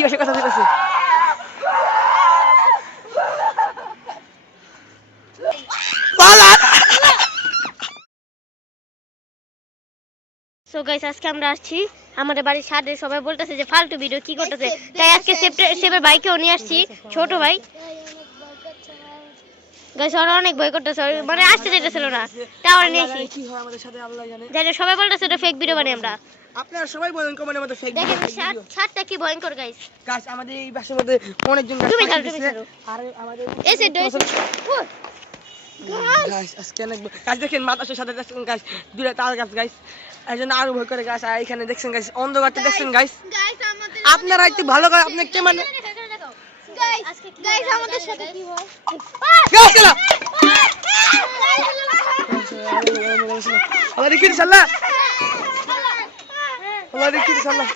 কি ভাষায় কথা বলতেছে। সো গাইস আজকে আমরা আসছি। আমাদের বাড়ির ছাদে সবাই বলতেছে যে ফালতু ভিডিও কি করতেছে। তাই আজকে সেপের ভাইকেও নিয়ে আসছি। ছোট ভাই। গাইস ওরা অনেক ভয় করতেছে মানে আসতে চাইতেছিল না। তাও নিয়ে আসি। কি হয় আমাদের সাথে আল্লাহ জানে। জানি সবাই বলতেছে এটা ফেক ভিডিও বানাই আমরা। আপনারা সবাই বলেন কমেন্টের মধ্যে ফেক দেখেন ছাদটা কি ভয়ঙ্কর গাইস গাছ আমাদের এই বাসার মধ্যে অনেকজন গাছ তুমি পাখি তুমি দিছে। আর আমাদের এই সেট গাছ আজকে অনেক গাছ দেখেন মাতাসের সাথে দেখছেন দূরে তাল গাছ জন্য আরও ভয় করে গাছ আর এখানে দেখছেন গাছ অন্ধকারটা দেখছেন গাছ আপনারা একটু ভালো করে আপনি কে মানে গাইস আমাদের সাথে কি হয়? গাইস চলো আল্লাহ রিকি ইনশাআল্লাহ আল্লাহ।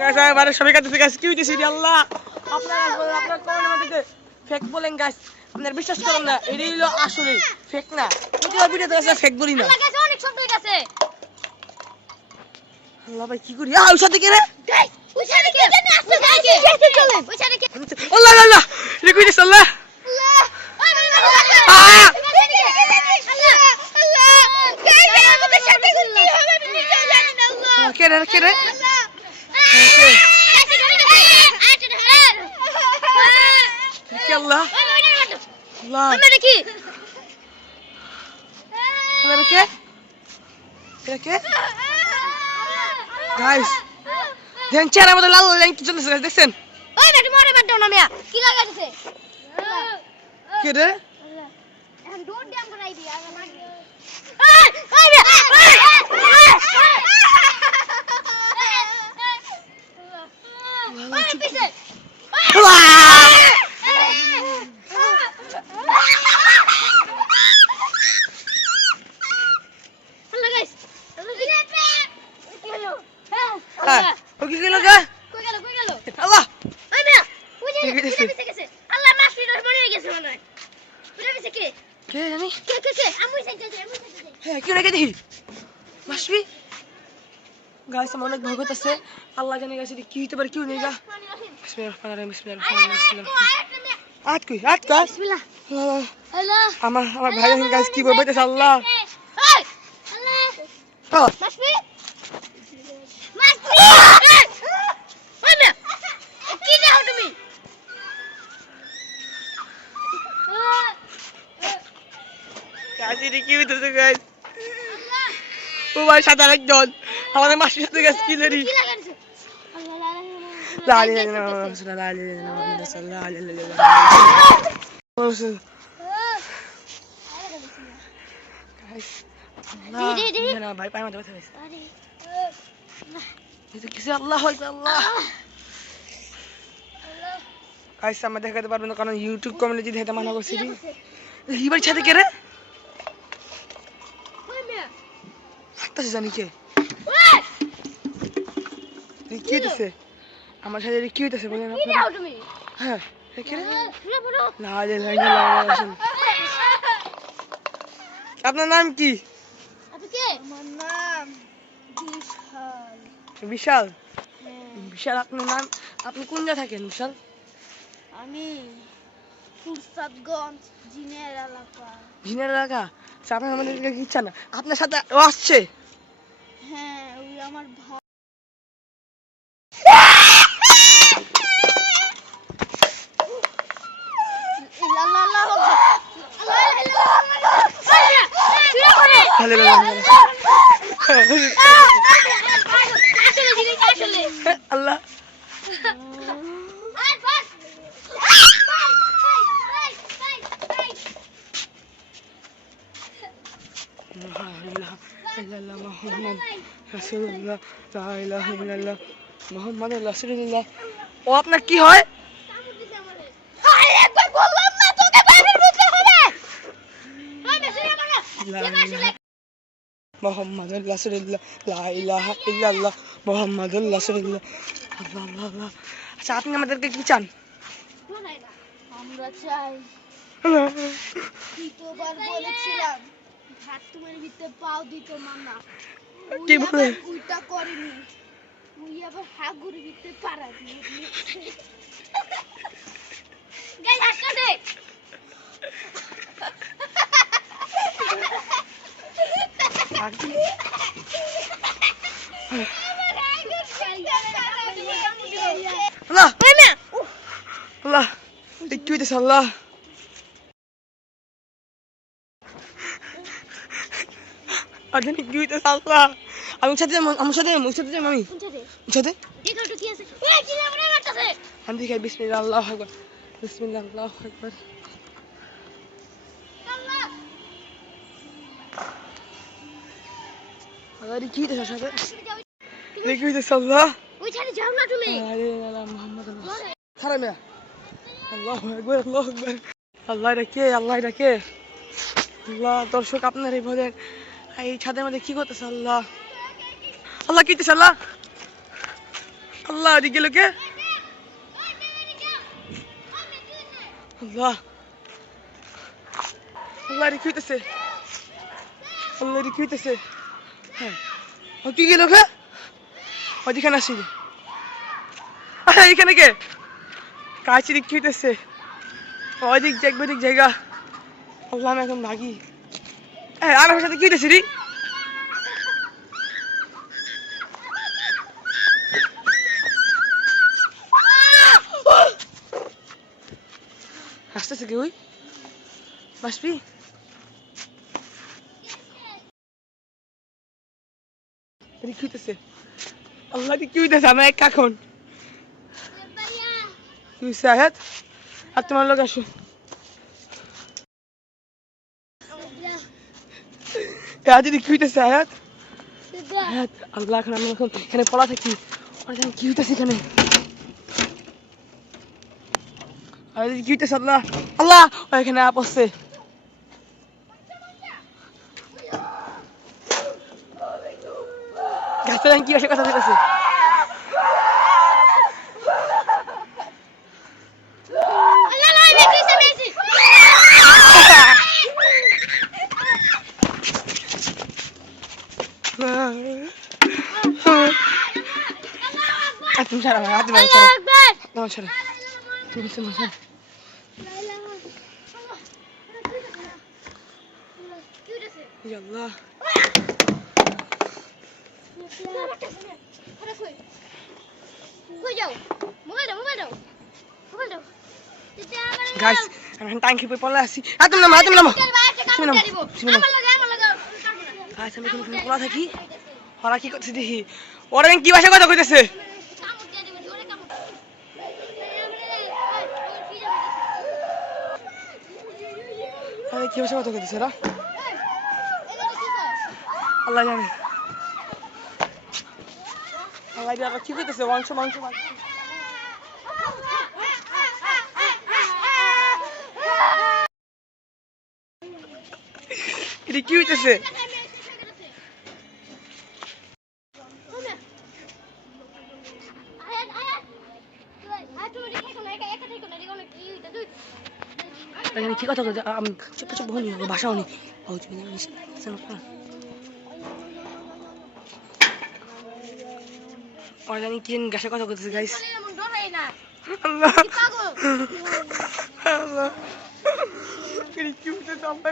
বাড়ির সবাই কাছে গাছ কি হইতেছে আল্লাহ আপনারা বলেন কমেন্টের মধ্যে ফেক বলেন গাছ আপনারা বিশ্বাস করেন না এটাই হলো আসলে ফেক না ভিডিও ভিডিওতে ফেক বলি না অনেক ছোট গেছে আল্লাহ ভাই কি করি আ সাথে কে রে ওইখানে কি জানি আসছে গাইস চলে ওইখানে কি আল্লাহ আল্লাহ, আল্লাহ রে কই আল্লাহ আ কে রে কে দেখেন চেহারা মধ্যে লাল লাল কি চলেছে দেখছেন ওই বেটা মরে বেটা না মিয়া কি লাগাইছে কে রে এখন দৌড় দাম করাই দি আগে না Hi. ও কি গেল কে কই গেল কই গেল? আল্লাহ! ওই মিয়া ওই যে পিছে গেছে। আল্লাহ মাসুই দশ মনে গেছে মনে হয়। পুরা পিছে কে? কে জানি? কে কে কে? আমি সাইতে যাই আমি সাইতে যাই হ্যাঁ কি লাগে দেখি মাসুই গাইস আমার অনেক ভয় করতেছে আল্লাহ জানে গাইস কি হইতে পারে কি হইনি গা। বিসমিল্লাহির রহমানির রহিম বিসমিল্লাহির রহমানির রহিম আট কই আট কই বিসমিল্লাহ। আল্লাহ। আমার আমার ভাই গাইস কি বলবে আল্লাহ। আল্লাহ। মাসুই কি গাইস ও ভাই সাদা একজন। আমাদের মাসির সাথে কি দেখাতে পারব না কারণ ইউটিউব কমিউনিটি দেখতে মানা করছি এবার ছাদে কে রে? মারতেছে জানিকে কি হইতেছে? আমার সাথে কি হইতেছে বলেন হ্যাঁ আপনার নাম কি? বিশাল। হ্যাঁ। বিশাল? আপনার নাম? আপনি কোন জায়গায় থাকেন বিশাল? আমি ফুরসাদগঞ্জ জিনের এলাকা। জিনের এলাকা? আচ্ছা, আপনার আমাদের কি ইচ্ছা না? আপনার সাথে আসছে। হ্যাঁ ওই আমার ভাই ভালো ভালো আল্লাহ মোহাম্মদ রাসূলুল্লাহ লা ইলাহা ইল্লাল্লাহ মোহাম্মদ রাসূলুল্লাহ। ও আপনার কি হয়? মোহাম্মদুর রাসূলুল্লাহ লা ইলাহা ইল্লাল্লাহ মোহাম্মদুর রাসূলুল্লাহ। আল্লাহ আল্লাহ আচ্ছা আপনি আমাদেরকে কি চান? আমরা চাই দ্বিতীয়বার বলেছিলাম। হাত তোমার ভিতরে পাও দিত মামা। কি বলে? উইটা করেনি। উই আবার হাগুর ভিতরে পাড়া দিয়ে গাইস হাসটা দে? আল্লাহ। আল্লাহ। এই কি হইতেছে আল্লাহ। কি হইতেছে আল্লাহ? আমি সাথে আমার সাথে সাথে যাব আমি সাথে কি কি আমরা আমি দেখি বিসমিল্লাহ আল্লাহ আকবার। বিসমিল্লাহ আল্লাহ আকবার। কি হইতেছে সাথে? এই হইতেছে আল্লাহ। ওই যাও না তুমি। আরে আল্লাহ। মুহাম্মদ মিয়া আল্লাহ আকবার আল্লাহ আকবার। আল্লাহ ডাকে আল্লাহ ডাকে আল্লাহ দর্শক আপনার এই বলেন এই ছাদের মধ্যে কি করতেছে আল্লাহ? আল্লাহ কি আল্লাহ? আল্লাহ ওদিকে কে? আল্লাহ। আল্লাহ রে কি হইতেছে? আল্লাহ রে কি হইতেছে? হ্যাঁ। কি গেল কে? ওদিকে আসি। আরে, এখানে কে? কাছে কি হইতেছে? ওদিক দেখবে দিক জায়গা। আল্লাহ, আমি এখন ভাগি। আমার সাথে কি রে? হাসতেছে কি ওই? বাসবি? কি কি এক এখন কি হইছে আয়াত আর তোমার লোক আসো। আয়াত দিদি কি হইতেছে আয়াত আয়াত আল্লাহ এখন আমি এখন এখানে পড়া থাকি। এখানে কি হইতেছে এখানে? আয়াত কি হইতেছে আল্লাহ? আল্লাহ ও এখানে আপ আসছে। কি আছে কথা হইতেছে আর তুমি ছাড়া তুমি আল্লাহু ছাড়া তুমি ছাড়া আল্লাহ দাও দাও। দাও। গাইস আমি পড়লে আসি আর তুমি নামো তুমি নামো। তুমি নামো তুমি নামো। গাইস আমি থাকি। ওরা কি করছে দেখি। ওরা কি ভাষা কথা কইতেছে কি ভাষা কথা কইতেছে ওরা আল্লাহ জানে। আল্লাহ জানে কি কইতেছে? মাংস মাংস মাংস। এটা কি হইতেছে? এখানে কি কথা আমি চুপ চুপ বহনি ভাষাও নি ও তুমি ওরা জানি কি গাছে কথা কইতেছে গাইস আল্লাহ। কি আল্লাহ।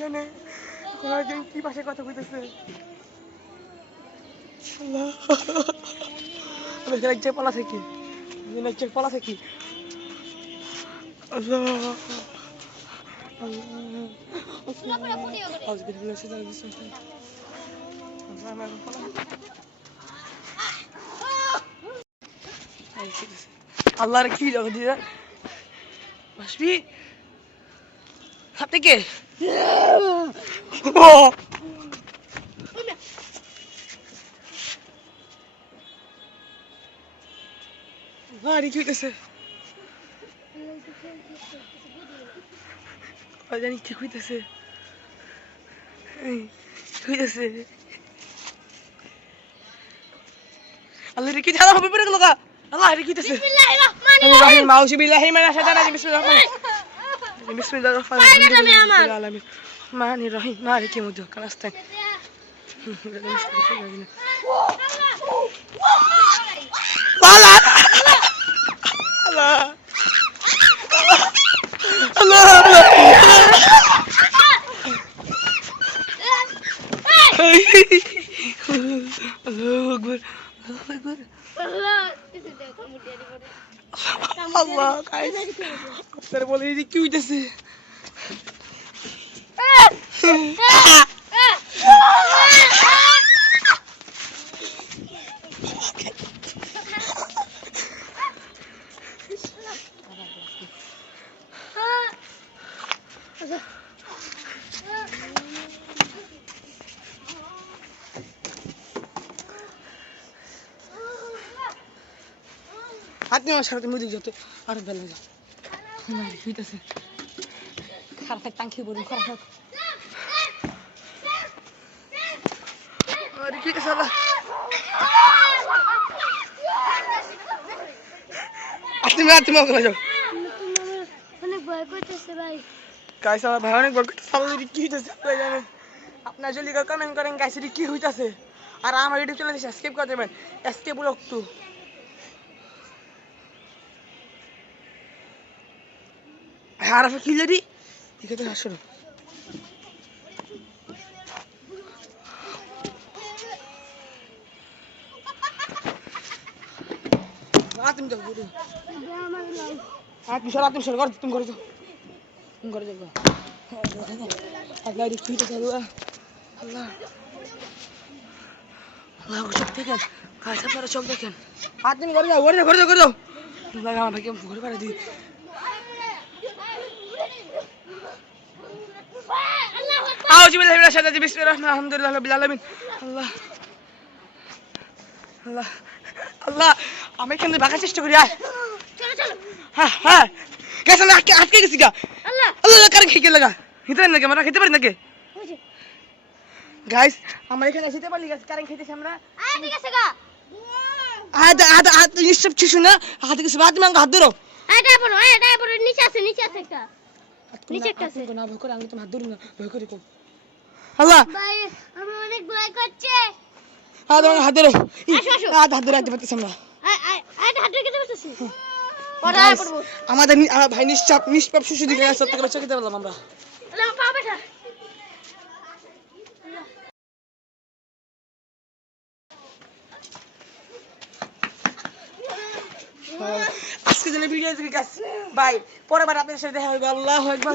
জানে ওরা জানি কি ভাষায় কথা কইতেছে আল্লাহ। আমি এখানে পলা থাকি। আমি এক জায়গায় পলা থাকি। আল্লাহ। আল্লাহ আউযু বিল্লাহি মিনাশ শাইতানির রাজিম আল্লাহ আমার পলা আল্লাহর কি জগৎ দিয়ে বাসবি Olha, Anitta, cuida-se. Cuida-se. আল্লাহ রে কি ধারা হবে পড়ে গেল গা আল্লাহ রে কি দিছে বিসমিল্লাহির রহমানির রহিম আউযু বিল্লাহি মিনাশ শাইতানির রাজিম বিসমিল্লাহির রহমানির বিসমিল্লাহির রহমানির রহিম আলামিন মানি রহিম নারে কি মুদ্দা কালাস্তান আপনারা বলে এই যে কি হইতাছে? হাত নিয়ে সারাতে মুদিক যত আর বেলা যা মারি হইতাছে খারাপ টাঙ্কি বলুন খারাপ থাক আরে কি কাছে আল্লাহ আপনি মা তুমি ওখানে যাও অনেক ভয় করতেছে ভাই। গাইস আমার ভাই অনেক বড় কথা সামনে কি হইতাছে আপনারা জানেন আপনার জলদি কমেন্ট করেন গাইস কি হইতাছে। আর আমার ইউটিউব চ্যানেল সাবস্ক্রাইব করে দেবেন। এসকে ব্লগ টু আর আপনি কি লেডি ঠিক আছে, আসুন। আর তুমি যাও বুড়ি আর তুমি সর আর তুমি সর, ঘর তুমি ঘরে যাও। তুমি ঘরে যাও আল্লাহ রে কি হইতাছে আল্লাহ দেখেন চোখ দেখেন। তুমি ঘরে যাও ঘরে যাও ঘরে যাও আমার ভাইকে দিই আউযু বিল্লাহি মিনাশ শাইতানির বিসমিল্লাহির আলহামদুলিল্লাহি রাব্বিল আলামিন। আল্লাহ আল্লাহ আল্লাহ আমি এখান থেকে চেষ্টা করি আয়। চলো চলো। হ্যাঁ হ্যাঁ। গেছে না আটকে আটকে গেছি গা। আল্লাহ। আল্লাহ কারে খেয়ে লাগা হিতে পারি নাকি আমরা? খেতে পারি নাকি? গাইস আমরা এখানে খেতে পারি গাছ কারেন্ট খেতেছি আমরা। আয় ঠিক আছে গা। হাত হাত হাত নিশ্চয় কিছু না? হাত কিছু হাত মাঙ্গ হাত ধরো। আয় পড়ো আয় পড়ো নিচে আছে নিচে আছে একটা। নিচে একটা আছে। না ভয় করে আমি তোমার হাত ধরি না ভয় করে কম আল্লাহ। আমার অনেক ভয় করছে। হাত আমার হাত ধরো। ধরে রাখতে পারতেছি আমরা। আমাদের ভাই নিশ্চাপ নিষ্পাপ শিশু দিকে পারলাম আমরা আজকে জন্য ভিডিও থেকে বাই পরের বার আপনাদের সাথে দেখা হবে। আল্লাহ একবার